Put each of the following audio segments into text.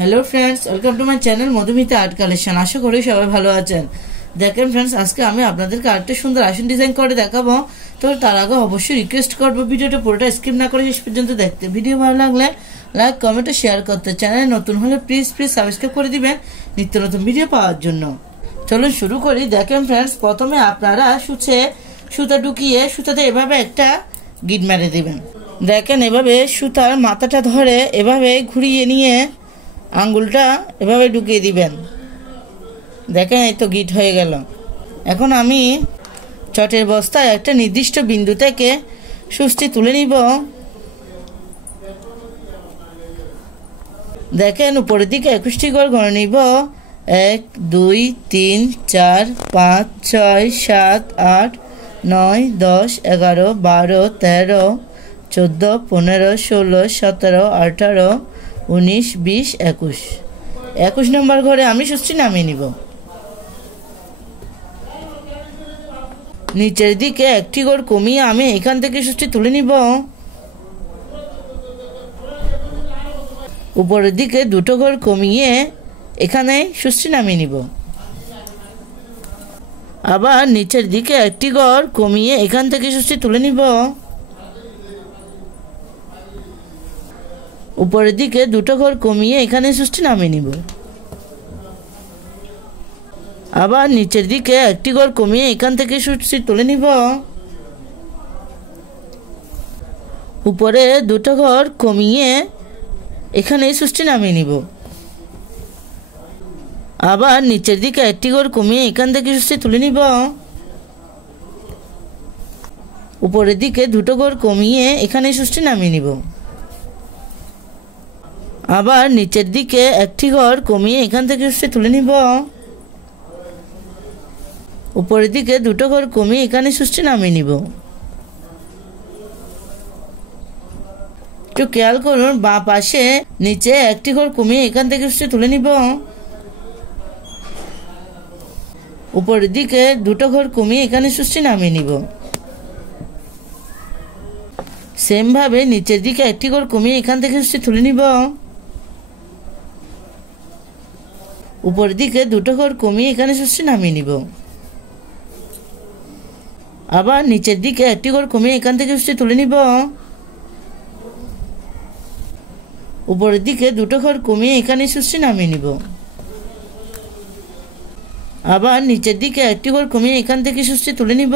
Hello friends welcome to my channel Madhumita art collection. आशा करी सबाई भालो आছেন। देखें फ्रेंड्स आज के আমি আপনাদেরকে আরেকটা সুন্দর আসন ডিজাইন করে দেখাবো। তো তার আগে অবশ্যই রিকোয়েস্ট করব ভিডিওটা পুরোটা স্কিপ না করে শেষ পর্যন্ত দেখতে। ভিডিও ভালো লাগলে লাইক কমেন্ট ও শেয়ার করতে, চ্যানেলে নতুন হলে প্লিজ সাবস্ক্রাইব করে দিবেন নিত্য নতুন ভিডিও পাওয়ার জন্য। চলুন শুরু করি। দেখেন ফ্রেন্ডস প্রথমে আপনারা সুতা ঢুকিয়ে সুতাতে এভাবে একটা গিট মেরে দিবেন। দেখেন এভাবে সুতার মাথাটা ধরে এভাবে ঘুরিয়ে নিয়ে আঙ্গুলটা এভাবে ঢুকিয়ে দিবেন। দেখেন এই তো গিট হয়ে গেল। এখন আমি চটের বস্তায় একটা নির্দিষ্ট বিন্দু থেকে সুচটি তুলে নিব। দেখেন উপরের দিকে 21টি ঘর গণে নিব। 1 2 3 4 5 6 7 8 9 10 11 12 13 14 15 16 17 18 19 20 21 নম্বর ঘরে আমি সুচটি নামিয়ে নিব। নিচের দিকে একটি ঘর কমিয়ে আমি এখান থেকে সুচটি তুলে নিব। উপরের দিকে দুটো ঘর কমিয়ে এখানে সুচটি নামিয়ে নিব। আবার নিচের দিকে একটি ঘর কমিয়ে এখান থেকে সুচটি তুলে নিব। উপরের দিকে দুটো ঘর কমিয়ে এখানে সুচটি নামিয়ে নিব। আবার নিচের দিকে একটি ঘর কমিয়ে এখান থেকে সুচটি তুলে নিব। উপরে দুটো ঘর কমিয়ে এখানে সুচটি নামিয়ে নিব। আবার নিচের দিকে একটি ঘর কমিয়ে এখান থেকে সুচটি তুলে নিব। উপরের দিকে দুটো ঘর কমিয়ে এখানে সুচটি নামিয়ে নিব। আবার নিচের দিকে একটি ঘর কমিয়ে এখান থেকে সুচটি তুলে নিব। উপরের দিকে দুটো ঘর কমিয়ে এখানে সুচটি নামিয়ে নিব। একটু খেয়াল করুন বাঁ পাশে নিচে একটি ঘর কমিয়ে এখান থেকে সুচটি তুলে নিব। উপরের দিকে দুটো ঘর কমিয়ে এখানে সুচটি নামিয়ে নিব। সেম ভাবে নিচের দিকে একটি ঘর কমিয়ে এখান থেকে সুচটি তুলে নিব। উপরের দিকে দুটো ঘর কমিয়ে এখানে সুচটি নামিয়ে নিব। আবার নিচের দিকে একটি ঘর কমিয়ে এখান থেকে সুচটি তুলে নিব। উপরের দিকে দুটো ঘর কমিয়ে এখানে সুচটি নামিয়ে নিব। আবার নিচের দিকে একটি ঘর কমিয়ে এখান থেকে সুচটি তুলে নিব।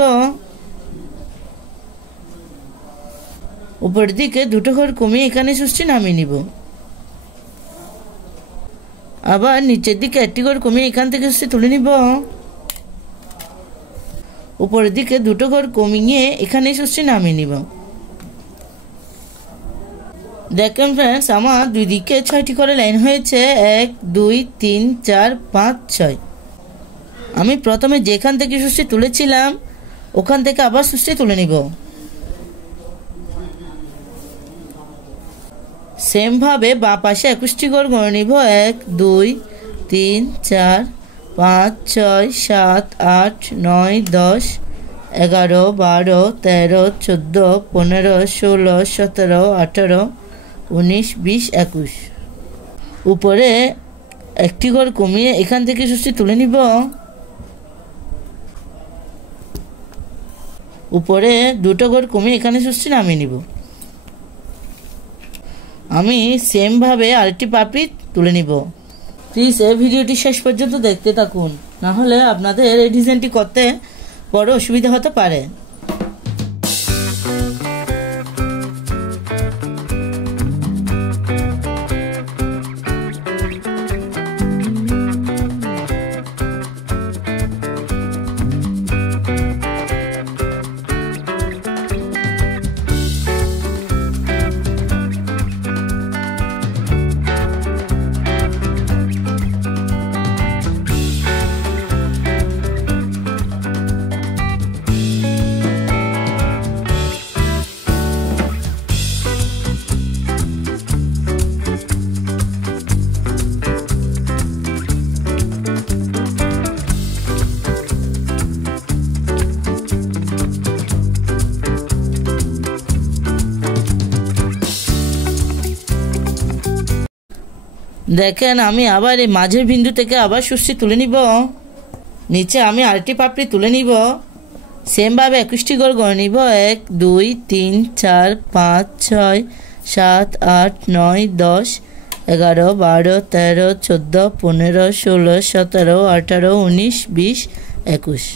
উপরের দিকে দুটো ঘর কমিয়ে এখানে সুচটি নামিয়ে নিব। আবার নিচের দিকে একটি ঘর কমিয়ে এখান থেকে সুচটি তুলে নিব। উপরের দিকে দুটো ঘর কমিয়ে এখানে সুচটি নামিয়ে নিব। দেখেন ফ্রেন্ডস আমার দুই দিকে 6টি করে লাইন হয়েছে। 1 2 3 4 5 6। আমি প্রথমে যেখান থেকে সুচটি তুলেছিলাম ওখান থেকে আবার সুচটি তুলে নিব। সেম ভাবে বাঁ পাশে 21টি ঘর গণে নিব। 1 2 3 4 5 6 7 8 9 10 11 12 13 14 15 16 17 18 19 20 21। উপরে একটি ঘর কমিয়ে এখান থেকে সুচটি তুলে নিব। উপরে দুটো ঘর কমিয়ে এখানে সুচটি নামিয়ে নিব। আমি সেম ভাবে আরেকটি পাপড়ি তুলে নিব। প্লিজ এই ভিডিওটি শেষ পর্যন্ত দেখতে থাকুন, না হলে আপনাদের এই ডিজাইনটি করতে বড় অসুবিধা হতে পারে। দেখেন আমি আবার এই মাঝের বিন্দু থেকে আবার সুস্থি তুলে নিব। নিচে আমি আরেকটি পাপড়ি তুলে নিব। সেম ভাবে 21টি গোল করে নিব। 1 2 3 4 5 6 7 8 9 10 11 12 13 14 15 16 17 18 19 20 21।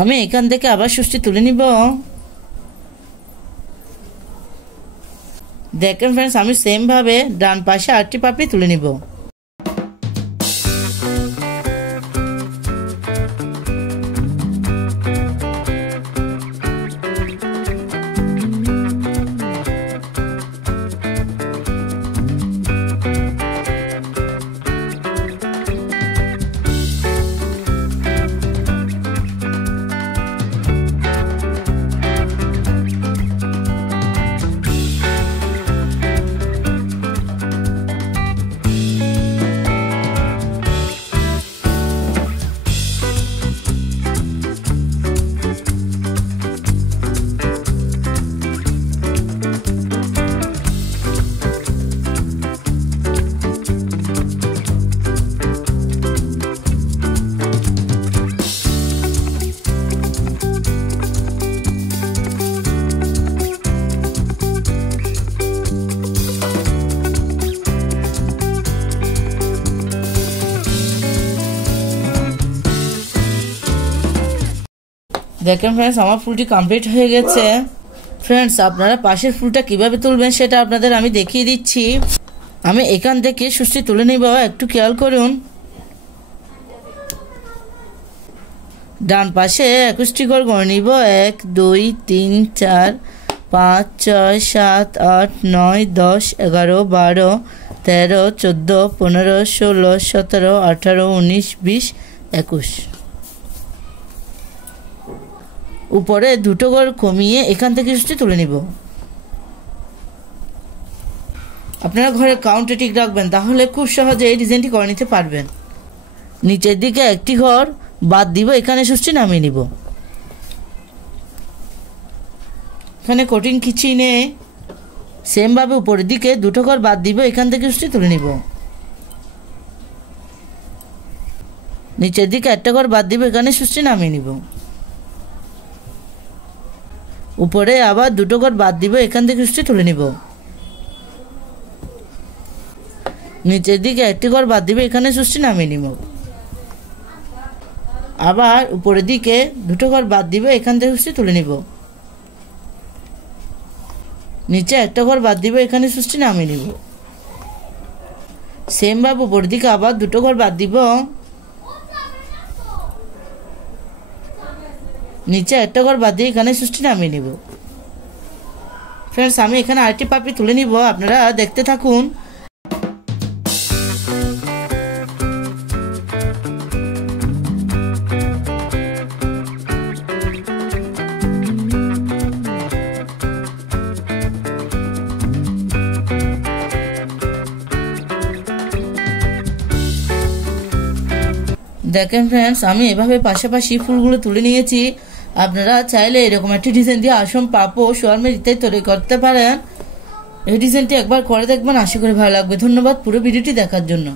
আমি এখান থেকে আবার সুস্থি তুলে নিব। দেখেন फ्रेंड्स আমি সেম ভাবে ডান পাশে 8টি পাপড়ি তুলে নিব। দেখেন फ्रेंड्स আমার ফুলটি কমপ্লিট হয়ে গেছে। फ्रेंड्स আপনারা পাশের ফুলটা কিভাবে তুলবেন সেটা আপনাদের আমি দেখিয়ে দিচ্ছি। আমি এখান থেকে সুস্থি তুলে নিব। একটু খেয়াল করুন, ডান পাশে 21টি গোল করে নিব। 1 2 3 4 5 6 7 8 9 10 11 12 13 14 15 16 17 18 19 20 21। উপরে দুটো গোল কমিয়ে এখান থেকে সুস্থি তুলে নিব। আপনারা ঘরে কাউন্টে ঠিক রাখবেন, তাহলে খুব সহজে এই ডিজাইনটি করে নিতে পারবেন। নিচের দিকে একটি ঘর বাদ দিব, এখানে সুস্থি নামিয়ে নিব। এখানে কটিং কিছুই নেই। সেম ভাবে উপরের দিকে দুটো ঘর বাদ দিব, এখান থেকে সুস্থি তুলে নিব। নিচের দিকে একটা ঘর বাদ দিব, এখানে সুস্থি নামিয়ে নিব। উপরে আবার দুটো ঘর বাদ দিব, এখান থেকে সুস্থি তুলে নিব। নিচের দিকে একটি ঘর বাদ দিব, এখানে সুস্থি নামিয়ে নিব। আবার উপরের দিকে দুটো ঘর বাদ দিব, এখান থেকে সুস্থি তুলে নিব। নিচে একটা ঘর বাদ দিব, এখানে সুস্থি নামিয়ে নিব। সেম ভাবে উপরের দিকে আবার দুটো ঘর বাদ দিব, নিচে একটা ঘর বাদ দিয়ে এখানে সুস্থি নামিয়ে নিব। फ्रेंड्स আমি এখানে আরেকটি পাপড়ি তুলে নিব, আপনারা দেখতে থাকুন। দেখেন फ्रेंड्स আমি এভাবে পাশাপাশি ফুলগুলো তুলে নিয়েছি। আপনারা চাইলে এরকম একটি ডিজাইন দিয়ে আসন পাপো শোয়ারমের ইত্যাদি তৈরি করতে পারেন। এই ডিজাইনটি একবার করে দেখবেন, আশা করি ভালো লাগবে। ধন্যবাদ পুরো ভিডিওটি দেখার জন্য।